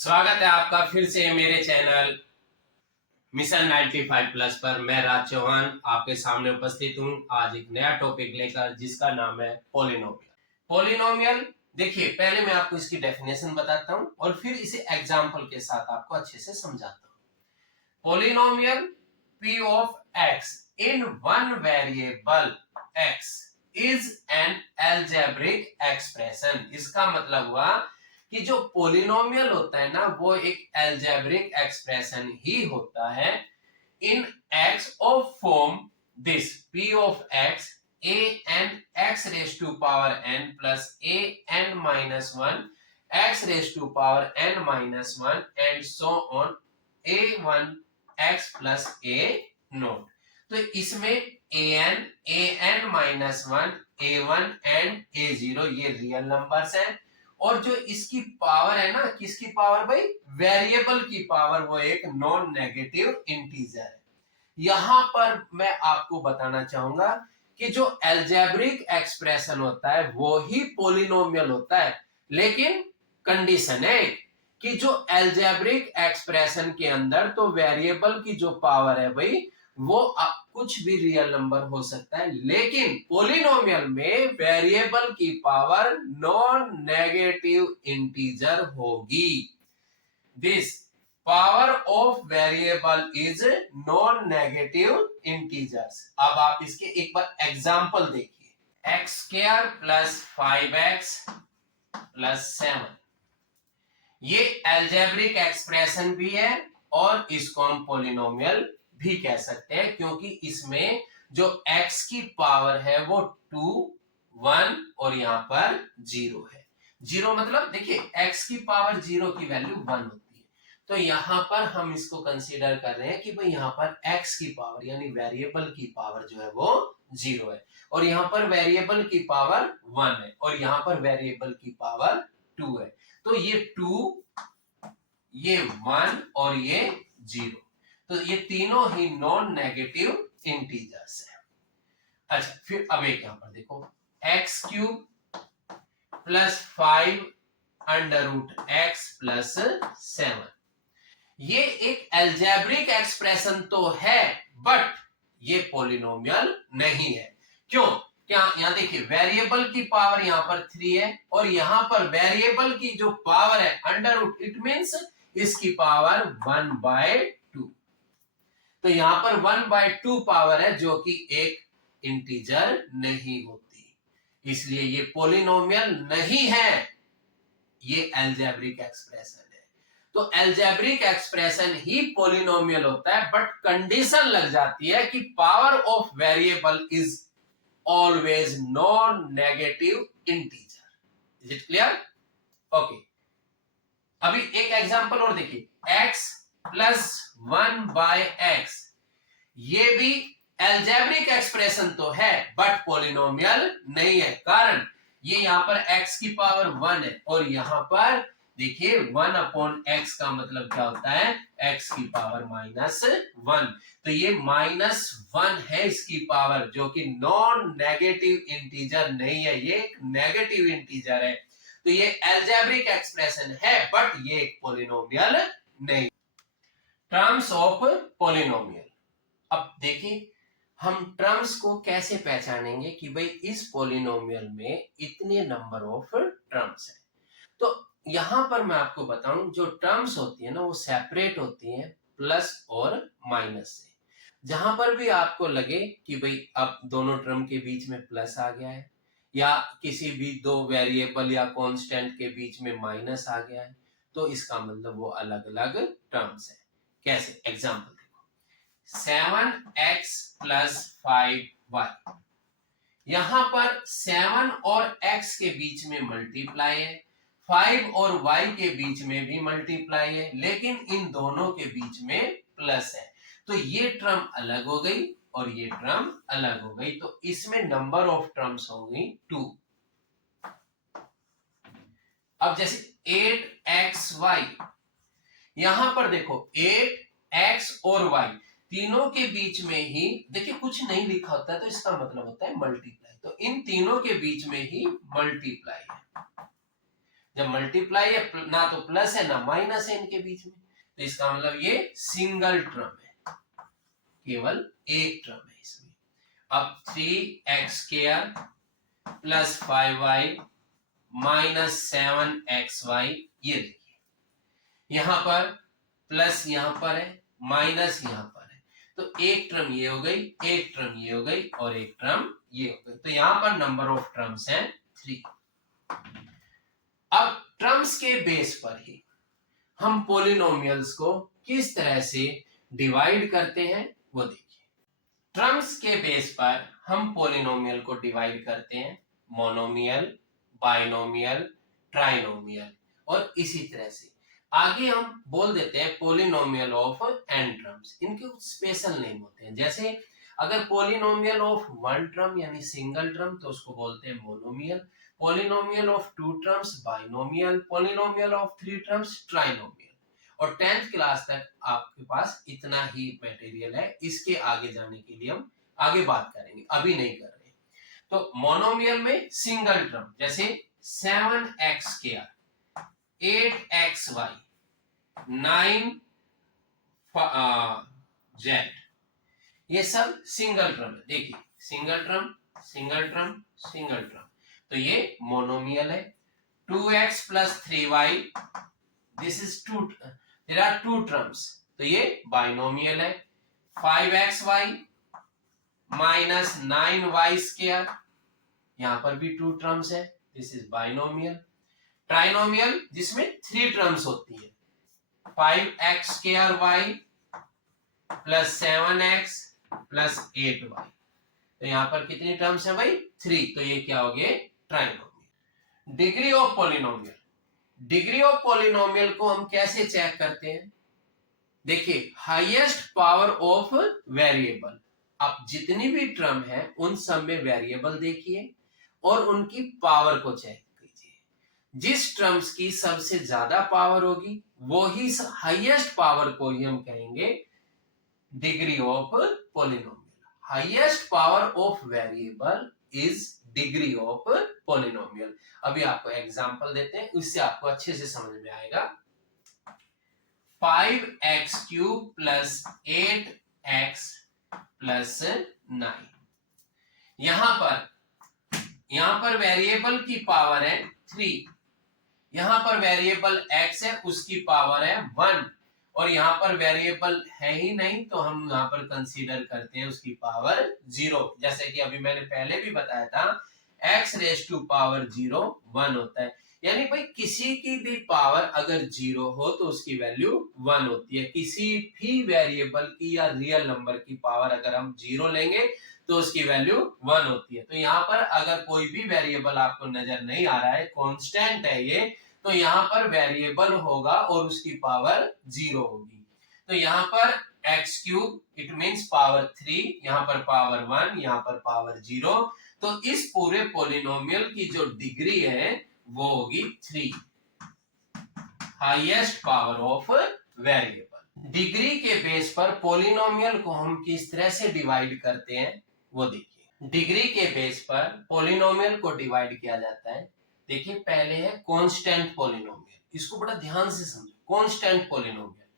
स्वागत है आपका फिर से मेरे चैनल मिशन 95 प्लस पर। मैं राज चौहान आपके सामने उपस्थित हूं आज एक नया टॉपिक लेकर जिसका नाम है पॉलिनोमियल। पॉलिनोमियल देखिए, पहले मैं आपको इसकी डेफिनेशन बताता हूं और फिर इसे एग्जांपल के साथ आपको अच्छे से समझाता हूं। Polynomial p of x in one variable x is an algebraic expression. इसका मतलब हुआ कि जो पोलिनोमियल होता है ना, वो एक अलजेब्रिक एक्सप्रेशन ही होता है in x of form this p of x a n x raise to power n plus a n minus 1 x raise to power n minus 1 and so on a1 x plus a naught. तो इसमें an minus 1 a1 and a0 ये real numbers हैं और जो इसकी power है ना, किसकी पावर भाई, वेरिएबल की पावर, वो एक नॉन नेगेटिव इंटीजर है। यहां पर मैं आपको बताना चाहूंगा कि जो अलजेब्रिक एक्सप्रेशन होता है वो ही पॉलिनोमियल होता है, लेकिन कंडीशन है कि जो अलजेब्रिक एक्सप्रेशन के अंदर तो वेरिएबल की जो पावर है भाई वो कुछ भी रियल नंबर हो सकता है, लेकिन पॉलिनोमियल में वेरिएबल की पावर नॉन नेगेटिव इंटीजर होगी। This power of variable is non negative integers. अब आप इसके एक बार एग्जांपल देखिए। X square plus 5x plus 7 ये अलजेब्रिक एक्सप्रेशन भी है और इसको हम पॉलिनोमियल भी कह सकते हैं, क्योंकि इसमें जो x की पावर है वो 2, 1 और यहाँ पर 0 है। 0 मतलब देखिए x की पावर 0 की वैल्यू 1 होती है, तो यहाँ पर हम इसको कंसीडर कर रहे हैं कि भाई यहाँ पर x की पावर यानी वेरिएबल की पावर जो है वो 0 है और यहाँ पर वेरिएबल की पावर 1 है और यहाँ पर वेरिएबल की पावर 2 है। तो ये 2, ये 1 और ये 0, तो ये तीनों ही नॉन नेगेटिव इंटीजर्स है। अच्छा, फिर अब एक यहां पर देखो, x cube plus 5 under root x plus 7 ये एक अलजेब्रिक एक्सप्रेशन तो है बट ये पॉलिनोमियल नहीं है। क्यों? क्या यहां देखिए वेरिएबल की पावर यहां पर 3 है और यहां पर वेरिएबल की जो पावर है अंडर रूट, इट मींस इसकी पावर 1/2। तो यहां पर 1/2 पावर है जो कि एक इंटीजर नहीं होती, इसलिए ये पॉलिनोमियल नहीं है, ये अलजेब्रिक एक्सप्रेशन है। तो अलजेब्रिक एक्सप्रेशन ही पॉलिनोमियल होता है, बट कंडीशन लग जाती है कि power of variable is always non negative integer. Is it clear? Okay, अभी एक एग्जांपल और देखिए, x प्लस 1/x ये भी अलजेब्रिक एक्सप्रेशन तो है बट पॉलिनोमियल नहीं है। कारण ये यहां पर x की पावर 1 है और यहां पर देखिए 1/x का मतलब क्या होता है, x की पावर -1, तो ये -1 है इसकी पावर, जो कि नॉन नेगेटिव इंटीजर नहीं है, ये एक नेगेटिव इंटीजर है। तो ये अलजेब्रिक एक्सप्रेशन है बट ये एक पॉलिनोमियल नहीं। Terms of polynomial. अब देखिए हम टर्म्स को कैसे पहचानेंगे कि भाई इस पॉलिनोमियल में इतने नंबर ऑफ टर्म्स हैं। तो यहां पर मैं आपको बताऊं, जो टर्म्स होती है ना वो सेपरेट होती हैं प्लस और माइनस से। जहां पर भी आपको लगे कि भाई अब दोनों टर्म के बीच में प्लस आ गया है या किसी भी दो वेरिएबल या कांस्टेंट के बीच में माइनस आ गया है, तो इसका मतलब वो अलग अलग टर्म्स है। कैसे? एग्जांपल देखो, 7x प्लस 5y, यहां पर 7 और x के बीच में मल्टीप्लाई है, 5 और y के बीच में भी मल्टीप्लाई है, लेकिन इन दोनों के बीच में प्लस है, तो ये टर्म अलग हो गई और ये टर्म अलग हो गई, तो इसमें नंबर ऑफ टर्म्स होंगी 2। अब जैसे 8xy, यहां पर देखो 8x और y तीनों के बीच में ही देखिए कुछ नहीं लिखा होता है, तो इसका मतलब होता है मल्टीप्लाई, तो इन तीनों के बीच में ही मल्टीप्लाई है। जब मल्टीप्लाई है ना तो प्लस है ना माइनस है इनके बीच में, तो इसका मतलब ये सिंगल टर्म है, केवल एक टर्म है इसमें। अब 3x² plus 5y minus 7xy, ये देखिए यहां पर प्लस यहां पर है, माइनस यहां पर है, तो एक टर्म ये हो गई, एक टर्म ये हो गई और एक टर्म ये हो गई, तो यहां पर नंबर ऑफ टर्म्स हैं 3। अब टर्म्स के बेस पर ही हम पॉलिनोमियल्स को किस तरह से डिवाइड करते हैं वो देखिए। टर्म्स के बेस पर हम पॉलिनोमियल को डिवाइड करते हैं मोनोमियल, बाइनोमियल, ट्राइनोमियल, और इसी तरह से आगे हम बोल देते हैं पॉलिनोमियल ऑफ n टर्म्स। इनके कुछ स्पेशल नेम होते हैं, जैसे अगर पॉलिनोमियल ऑफ 1 टर्म यानी सिंगल टर्म तो उसको बोलते हैं monomial, polynomial of 2 terms binomial, polynomial of 3 terms trinomial. और 10th क्लास तक आपके पास इतना ही मटेरियल है, इसके आगे जाने के लिए हम आगे बात करेंगे, अभी नहीं कर रहे। तो मोनोमियल में सिंगल टर्म जैसे 7x², 8xy, 9z, ये सब सिंगल टर्म है। देखिए single term single term single term, तो ये मोनोमियल है। 2x plus 3y, this is 2, there are 2 terms, तो ये बाइनोमियल है। 5xy माइनस 9y², यहां पर भी 2 टर्म्स है, दिस इज बाइनोमियल। ट्राइनोमियल जिसमें 3 टर्म्स होती है, 5x² plus 7x plus 8y, तो यहां पर कितनी टर्म्स है भाई 3, तो ये क्या हो गए trinomial. Degree of polynomial, degree of polynomial को हम कैसे चेक करते हैं, देखिए हाईएस्ट पावर ऑफ वेरिएबल, आप जितनी भी टर्म है उन सब में वेरिएबल देखिए और उनकी पावर को चेक कीजिए। जिस टर्म्स की सबसे ज्यादा पावर होगी वो ही हाईएस्ट पावर को ही हम कहेंगे degree of polynomial. Highest power of variable is degree of polynomial. अभी आपको एग्जांपल देते हैं, उससे आपको अच्छे से समझ में आएगा। 5x³ प्लस 8x प्लस 9, यहां पर वेरिएबल की पावर है 3, यहां पर वेरिएबल x है उसकी पावर है 1, और यहां पर वेरिएबल है ही नहीं तो हम यहां पर कंसीडर करते हैं उसकी पावर 0। जैसे कि अभी मैंने पहले भी बताया था x रेज टू पावर 0 1 होता है, यानी भाई किसी की भी पावर अगर 0 हो तो उसकी वैल्यू 1 होती है। किसी भी वेरिएबल की या रियल नंबर की पावर अगर हम 0 लेंगे तो उसकी वैल्यू 1 होती है। तो यहाँ पर अगर कोई भी वेरिएबल आपको नजर नहीं आ रहा है, कांस्टेंट है ये, तो यहाँ पर वेरिएबल होगा और उसकी पावर 0 होगी। तो यहाँ पर x³ इट मींस पावर 3, यहाँ पर पावर 1, यहाँ पर पावर 0, तो इस पूरे पॉलिनोमियल की जो डिग्री है वो होगी 3, highest power of variable. Degree के बेस पर पॉलिनोमियल को हम किस तरह से डिवाइड करते हैं वो देखिए। डिग्री के बेस पर पॉलिनोमियल को डिवाइड किया जाता है। देखिए पहले है कांस्टेंट पॉलिनोमियल, इसको बड़ा ध्यान से समझो। कांस्टेंट पॉलिनोमियल,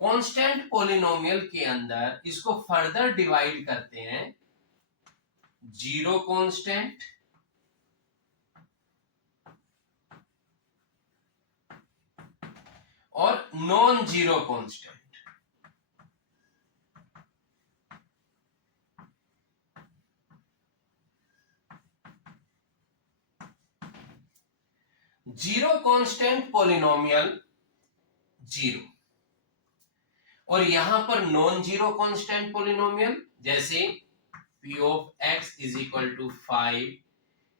कांस्टेंट पॉलिनोमियल के अंदर इसको फर्दर डिवाइड करते हैं 0 कांस्टेंट और non zero constant. Zero constant polynomial 0, और यहां पर नॉन जीरो कांस्टेंट पॉलिनोमियल जैसे p of x is equal to 5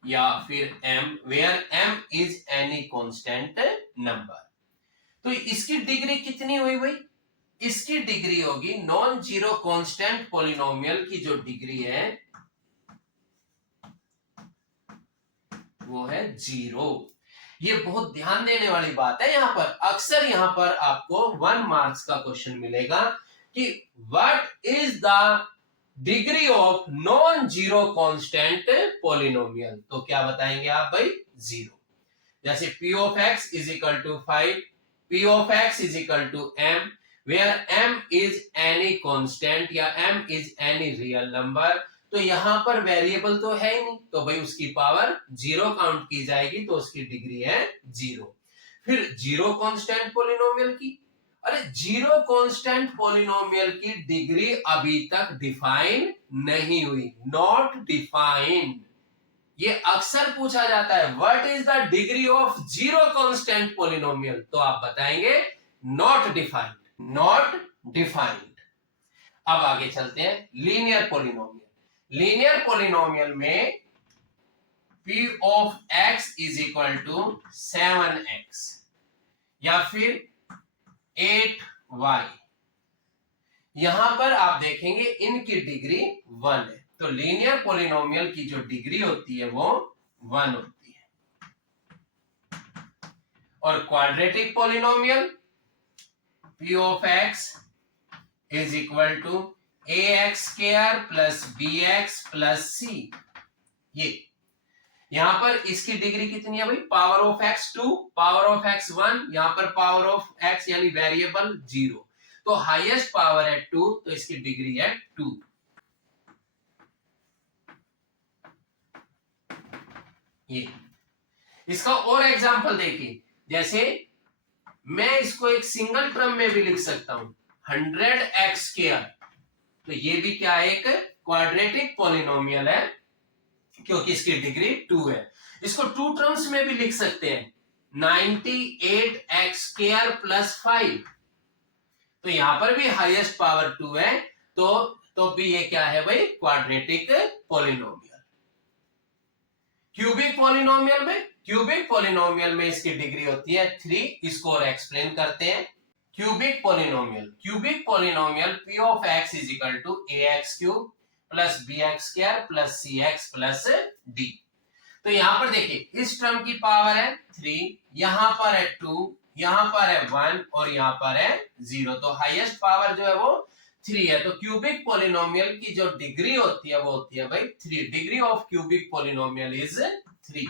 या फिर m where m is any constant number। तो इसकी डिग्री कितनी हुई भाई, इसकी डिग्री होगी नॉन जीरो कांस्टेंट पॉलिनोमियल की जो डिग्री है वो है 0। ये बहुत ध्यान देने वाली बात है। यहाँ पर अक्सर यहाँ पर आपको 1 मार्क्स का क्वेश्चन मिलेगा कि what is the degree of non zero constant polynomial, तो क्या बताएंगे आप भाई 0। जैसे p of x is equal to 5, p of x is equal to m, where m is any constant या m is any real number, तो यहां पर वेरिएबल तो है ही नहीं, तो भाई उसकी पावर 0 काउंट की जाएगी, तो उसकी डिग्री है 0। फिर जीरो कांस्टेंट पॉलिनोमियल की, अरे जीरो कांस्टेंट पॉलिनोमियल की डिग्री अभी तक डिफाइन नहीं हुई, नॉट डिफाइंड। ये अक्सर पूछा जाता है, what is the degree of zero constant polynomial, तो आप बताएंगे नॉट डिफाइंड, नॉट डिफाइंड। अब आगे चलते हैं लीनियर पॉलिनोमियल। लीनियर पॉलिनोमियल में p of x is equal to 7x या फिर 8y, यहां पर आप देखेंगे इनकी डिग्री 1 है, तो लीनियर पॉलिनोमियल की जो डिग्री होती है वो 1 होती है। और quadratic polynomial p of x is equal to ax square plus bx plus c, ये यहां पर इसकी डिग्री कितनी है भाई, power of x 2, power of x 1, यहां पर पावर ऑफ x यानी वेरिएबल 0, तो हाईएस्ट पावर है 2, तो इसकी डिग्री है 2। ये इसका और एग्जांपल देखिए, जैसे मैं इसको एक सिंगल टर्म में भी लिख सकता हूं 100x स्क्वायर, तो ये भी क्या है, एक क्वाड्रेटिक पॉलिनोमियल है क्योंकि इसकी डिग्री 2 है। इसको 2 टर्म्स में भी लिख सकते हैं 98x स्क्वायर प्लस 5, तो यहां पर भी हाईएस्ट पावर 2 है, तो भी ये क्या है भाई, क्वाड्रेटिक पॉलिनोमियल। क्यूबिक पॉलिनोमियल में इसकी डिग्री होती है 3, इसको और एक्सप्लेन करते हैं। Cubic polynomial p of x is equal to ax cube plus bx square plus cx plus d। तो यहां पर देखिए इस टर्म की पावर है 3, यहां पर है 2, यहां पर है 1 और यहां पर है 0, तो हाईएस्ट पावर जो है वो 3 है। तो क्यूबिक पॉलिनोमियल की जो डिग्री होती है वो होती है भाई 3, degree of cubic polynomial is 3।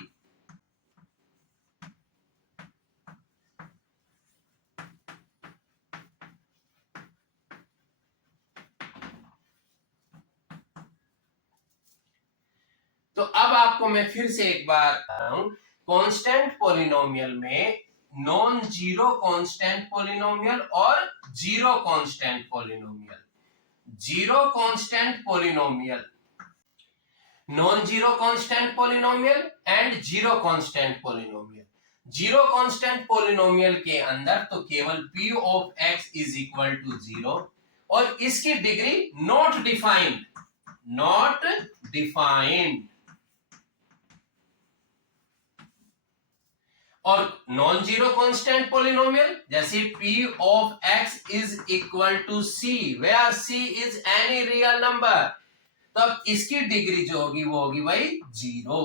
तो अब आपको मैं फिर से एक बार बता रहा हूं, कांस्टेंट पॉलिनोमियल में नॉन जीरो कांस्टेंट पॉलिनोमियल और zero constant polynomial, zero constant polynomial, non zero constant polynomial and zero constant polynomial. Zero constant polynomial के अंदर तो केवल p of x is equal to 0 और इसकी degree not defined, not defined. और non zero constant polynomial जैसे p of x is equal to c, where c is any real number, तब इसकी डिग्री जो होगी वो होगी भाई 0।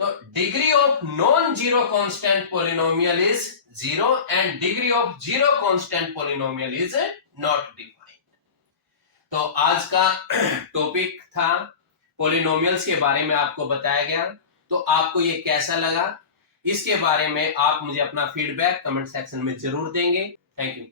तो degree of non zero constant polynomial is 0 and degree of zero constant polynomial is not defined. तो आज का टॉपिक था पॉलिनोमियल्स के बारे में आपको बताया गया, तो आपको ये कैसा लगा, इसके बारे में आप मुझे अपना फीडबैक कमेंट सेक्शन में जरूर देंगे। Thank you.